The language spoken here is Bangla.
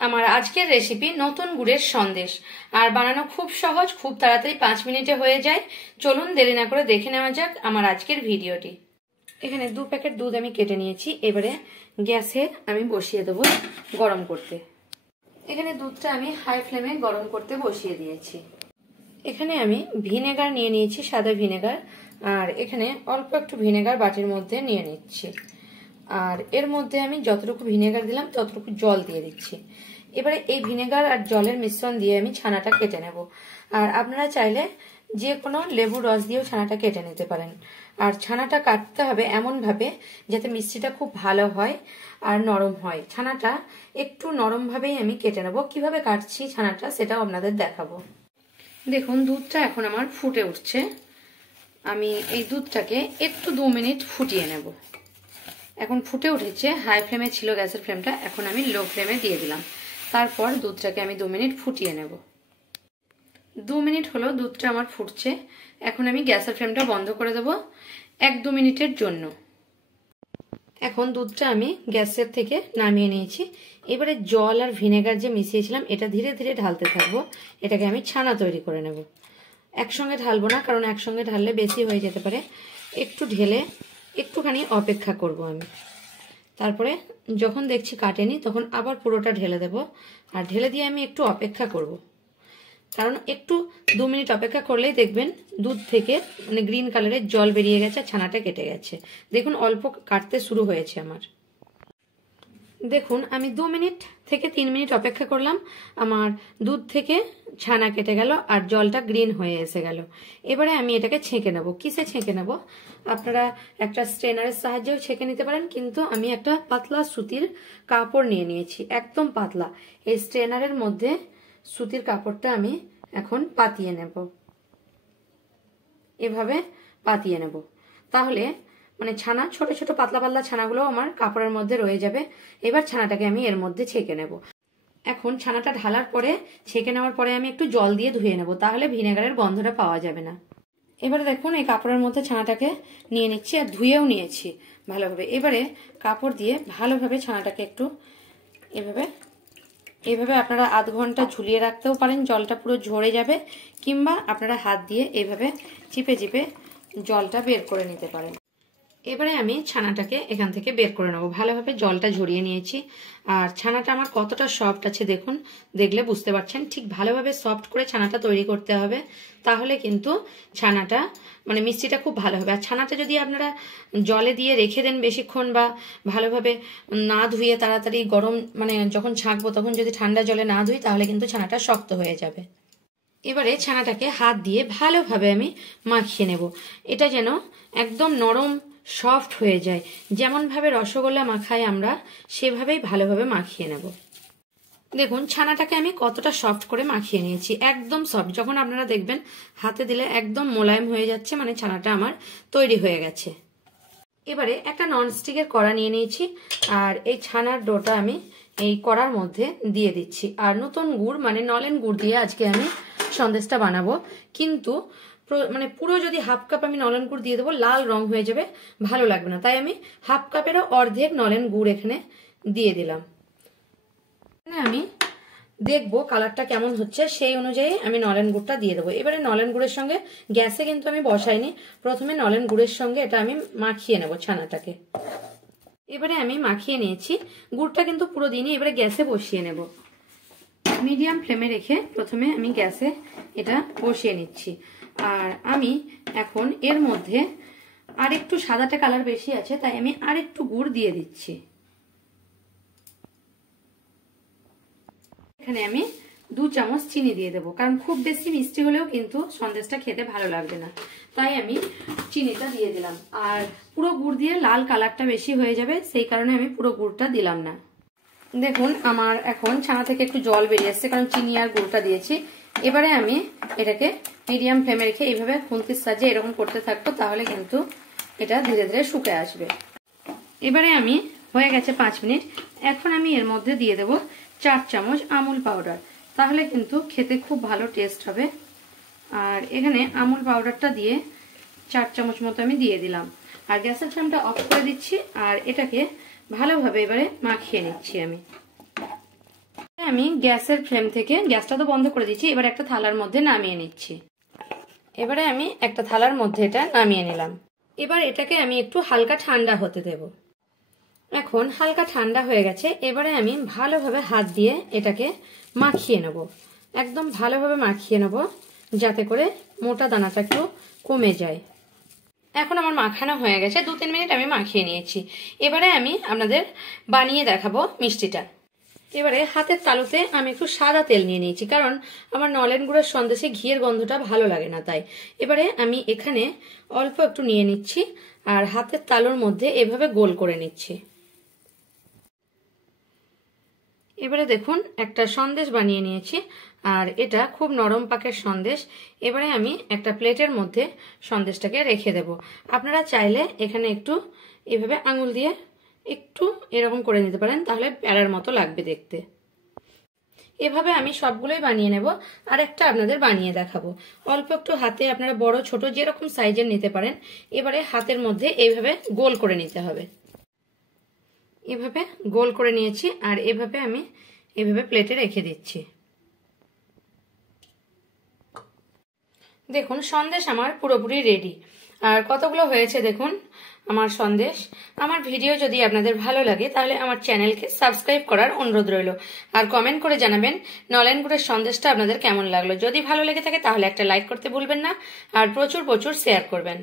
আমার আজকের রেসিপি নতুন গুড়ের সন্দেশ। আর বানানো খুব সহজ, খুব তাড়াতাড়ি 5 মিনিটে হয়ে যায়। চলুন দেরি না করে দেখে নেওয়া যাক আমার আজকের ভিডিওটি। এখানে 2 প্যাকেট দুধ আমি কেটে নিয়েছি। এবারে গ্যাসে আমি বসিয়ে দেবো গরম করতে। এখানে দুধটা আমি হাই ফ্লেমে গরম করতে বসিয়ে দিয়েছি। এখানে আমি ভিনেগার নিয়ে নিয়েছি, সাদা ভিনেগার। আর এখানে অল্প একটু ভিনেগার বাটির মধ্যে নিয়ে নিচ্ছি। আর এর মধ্যে আমি যতটুকু ভিনেগার দিলাম ততটুকু জল দিয়ে দিচ্ছি। এবারে এই ভিনেগার আর জলের মিশ্রণ দিয়ে আমি ছানাটা কেটে নেব। আর আপনারা চাইলে যে কোনো লেবুর রস দিয়েও ছানাটা কেটে নিতে পারেন। আর ছানাটা কাটতে হবে এমন ভাবে যাতে মিষ্টিটা খুব ভালো হয় আর নরম হয়। ছানাটা একটু নরম ভাবেই আমি কেটে নেব। কিভাবে কাটছি ছানাটা সেটাও আপনাদের দেখাবো। দেখুন দুধটা এখন আমার ফুটে উঠছে। আমি এই দুধটাকে একটু 2 মিনিট ফুটিয়ে নেব। এখন ফুটে উঠেছে, হাই ফ্লেমে ছিল গ্যাসের ফ্লেমটা, এখন আমি লো ফ্লেমে দিয়ে দিলাম। তারপর দুধটাকে আমি 2 মিনিট ফুটিয়ে নেব। 2 মিনিট হলো দুধটা আমার ফুটছে। এখন আমি গ্যাসের ফ্লেমটা বন্ধ করে দেব 1-2 মিনিটের জন্য। এখন দুধটা আমি গ্যাসের থেকে নামিয়ে নিয়েছি। এবারে জল আর ভিনেগার যে মিশিয়েছিলাম এটা ধীরে ধীরে ঢালতে থাকবো। এটাকে আমি ছানা তৈরি করে নেব। একসঙ্গে ঢালবো না, কারণ একসঙ্গে ঢাললে বেশি হয়ে যেতে পারে। একটু ঢেলে একটুখানি অপেক্ষা করব আমি। তারপরে যখন দেখছি কাটেনি তখন আবার পুরোটা ঢেলে দেব। আর ঢেলে দিয়ে আমি একটু অপেক্ষা করব, কারণ একটু 2 মিনিট অপেক্ষা করলেই দেখবেন দুধ থেকে মানে গ্রিন কালারের জল বেরিয়ে গেছে, ছানাটা কেটে গেছে। দেখুন অল্প কাটতে শুরু হয়েছে আমার। দেখুন আমি 2 মিনিট থেকে 3 মিনিট অপেক্ষা করলাম। আমার দুধ থেকে ছানা কেটে গেল আর জলটা গ্রিন হয়ে এসে গেল। এবারে আমি এটাকে ছেঁকে নেব। কিসে ছেঁকে নেব? আপনারা একটা স্ট্রেনারের সাহায্যেও ছেঁকে নিতে পারেন, কিন্তু আমি একটা পাতলা সুতির কাপড় নিয়ে নিয়েছি, একদম পাতলা। এই স্ট্রেনারের মধ্যে সুতির কাপড়টা আমি এখন পাতিয়ে নেব। এভাবে পাতিয়ে নেব, তাহলে মানে ছানা ছোট ছোট পাতলা পাতলা ছানাগুলো আমার কাপড়ের মধ্যে রয়ে যাবে। এবার ছানাটাকে আমি এর মধ্যে ছেঁকে নেব। এখন ছানাটা ঢালার পরে ছেঁকে নেওয়ার পরে আমি একটু জল দিয়ে ধুয়ে নেব, তাহলে ভিনেগারের গন্ধটা পাওয়া যাবে না। এবারে দেখুন এই কাপড়ের মধ্যে ছানাটাকে নিয়ে নিচ্ছি আর ধুয়েও নিয়েছি ভালোভাবে। এবারে কাপড় দিয়ে ভালোভাবে ছানাটাকে একটু এভাবে আপনারা আধ ঘন্টা ঝুলিয়ে রাখতেও পারেন, জলটা পুরো ঝরে যাবে। কিংবা আপনারা হাত দিয়ে এভাবে চিপে চিপে জলটা বের করে নিতে পারেন। এবারে আমি ছানাটাকে এখান থেকে বের করে নেবো। ভালোভাবে জলটা ঝরিয়ে নিয়েছি। আর ছানাটা আমার কতটা সফট আছে দেখুন, দেখলে বুঝতে পারছেন। ঠিক ভালোভাবে সফট করে ছানাটা তৈরি করতে হবে, তাহলে কিন্তু ছানাটা মানে মিষ্টিটা খুব ভালো হবে। আর ছানাটা যদি আপনারা জলে দিয়ে রেখে দেন বেশিক্ষণ, বা ভালোভাবে না ধুয়ে তাড়াতাড়ি গরম মানে যখন ছাঁকবো তখন যদি ঠান্ডা জলে না ধুই, তাহলে কিন্তু ছানাটা শক্ত হয়ে যাবে। এবারে ছানাটাকে হাত দিয়ে ভালোভাবে আমি মাখিয়ে নেব। এটা যেন একদম নরম সফট হয়ে যায়। যেমন ভাবে রসগোল্লা মাখাই আমরা, সেভাবেই ভালোভাবে মাখিয়ে নেব। দেখুন ছানাটাকে আমি কতটা সফট করে মাখিয়ে নিয়েছি, একদম সফট। যখন আপনারা দেখবেন হাতে দিলে একদম মোলায়েম হয়ে যাচ্ছে, মানে ছানাটা আমার তৈরি হয়ে গেছে। এবারে একটা ননস্টিকের কড়া নিয়ে নিয়েছি। আর এই ছানার ডোটা আমি এই কড়ার মধ্যে দিয়ে দিচ্ছি। আর নতুন গুড় মানে নলেন গুড় দিয়ে আজকে আমি সন্দেশটা বানাবো। কিন্তু মানে পুরো যদি হাফ কাপ আমি নলেন গুড় দিয়ে দেবো, লাল রং হয়ে যাবে, ভালো লাগবে না। তাই আমি হাফ কাপেরও অর্ধেক নলেন গুড় এখানে দিয়ে দিলাম। আমি দেখবো কালারটা কেমন হচ্ছে, সেই অনুযায়ী আমি নলেন গুড়টা দিয়ে দেবো। এবারে নলেন গুড়ের সঙ্গে গ্যাসে কিন্তু আমি বসাইনি, প্রথমে নলেন গুড়ের সঙ্গে এটা আমি মাখিয়ে নেব ছানাটাকে। এবারে আমি মাখিয়ে নিয়েছি, গুড়টা কিন্তু পুরো দিনই। এবারে গ্যাসে বসিয়ে নেব। মিডিয়াম ফ্লেমে রেখে প্রথমে আমি গ্যাসে এটা বসিয়ে নিচ্ছি। আর আমি এখন এর মধ্যে আর একটু সাদাটা কালার বেশি আছে, তাই আমি আর একটু গুড় দিয়ে দিচ্ছি। এখানে আমি 2 চামচ চিনি দিয়ে দেবো, কারণ খুব বেশি মিষ্টি হলেও কিন্তু সন্দেশটা খেতে ভালো লাগবে না। তাই আমি চিনিটা দিয়ে দিলাম। আর পুরো গুড় দিয়ে লাল কালারটা বেশি হয়ে যাবে, সেই কারণে আমি পুরো গুড়টা দিলাম না। দেখুন আমার এখন ছানা থেকে একটু জল বেরিয়ে আসছে, কারণ চিনি আর গুড়টা দিয়েছি। এবারে আমি এটাকে মিডিয়াম ফ্লেমে রেখে এইভাবে খুন্তির সাহায্যে এরকম করতে থাকবো, তাহলে কিন্তু এটা ধীরে ধীরে শুকে আসবে। এবারে আমি হয়ে গেছে 5 মিনিট। এখন আমি এর মধ্যে দিয়ে দেব 4 চামচ আমুল পাউডার, তাহলে কিন্তু খেতে খুব ভালো টেস্ট হবে। আর এখানে আমুল পাউডারটা দিয়ে 4 চামচ মতো আমি দিয়ে দিলাম। আর গ্যাসের ফ্লেমটা অফ করে দিচ্ছি। আর এটাকে ভালোভাবে এবারে মাখিয়ে নিচ্ছি আমি। আমি গ্যাসের ফ্লেম থেকে গ্যাসটা তো বন্ধ করে দিচ্ছি, এবার একটা থালার মধ্যে নামিয়ে নিচ্ছি। এবারে আমি একটা থালার মধ্যে এটা নামিয়ে নিলাম। এবার এটাকে আমি একটু হালকা ঠান্ডা হতে দেব। এখন হালকা ঠান্ডা হয়ে গেছে, এবারে আমি ভালোভাবে হাত দিয়ে এটাকে মাখিয়ে নেব, একদম ভালোভাবে মাখিয়ে নেব যাতে করে মোটা দানাটা একটু কমে যায়। এখন আমার মাখানো হয়ে গেছে, 2-3 মিনিট আমি মাখিয়ে নিয়েছি। এবারে আমি আপনাদের বানিয়ে দেখাবো মিষ্টিটা। এবারে হাতের তালুতে আমি একটু সাদা তেল নিয়ে নিয়েছি, কারণ আমার নলেন গুড়ের সন্দেশে ঘিয়ের গন্ধটা ভালো লাগে না, তাই এবারে আমি এখানে অল্প একটু নিয়ে নিচ্ছি আর হাতের তালুর মধ্যে এভাবে গোল করে নিচ্ছি। এবারে দেখুন একটা সন্দেশ বানিয়ে নিয়েছি, আর এটা খুব নরম পাকের সন্দেশ। এবারে আমি একটা প্লেটের মধ্যে সন্দেশটাকে রেখে দেব। আপনারা চাইলে এখানে একটু এভাবে আঙুল দিয়ে একটু এরকম করে নিতে পারেন, তাহলে প্যারার মতো লাগবে দেখতে। এভাবে আমি সবগুলোই বানিয়ে নেব। আর একটা আপনাদের বানিয়ে দেখাবো। অল্প একটু হাতে আপনারা বড় ছোট যেরকম সাইজের নিতে পারেন। এবারে হাতের মধ্যে এইভাবে গোল করে নিতে হবে। এভাবে গোল করে নিয়েছি, আর এভাবে আমি এভাবে প্লেটে রেখে দিচ্ছি। দেখুন সন্দেশ আমার পুরোপুরি রেডি। আর কতগুলো হয়েছে দেখুন আমার সন্দেশ। আমার ভিডিও যদি আপনাদের ভালো লাগে তাহলে আমার চ্যানেলকে সাবস্ক্রাইব করার অনুরোধ রইল। আর কমেন্ট করে জানাবেন নলেন গুড়ের সন্দেশটা আপনাদের কেমন লাগলো। যদি ভালো লেগে থাকে তাহলে একটা লাইক করতে ভুলবেন না, আর প্রচুর প্রচুর শেয়ার করবেন।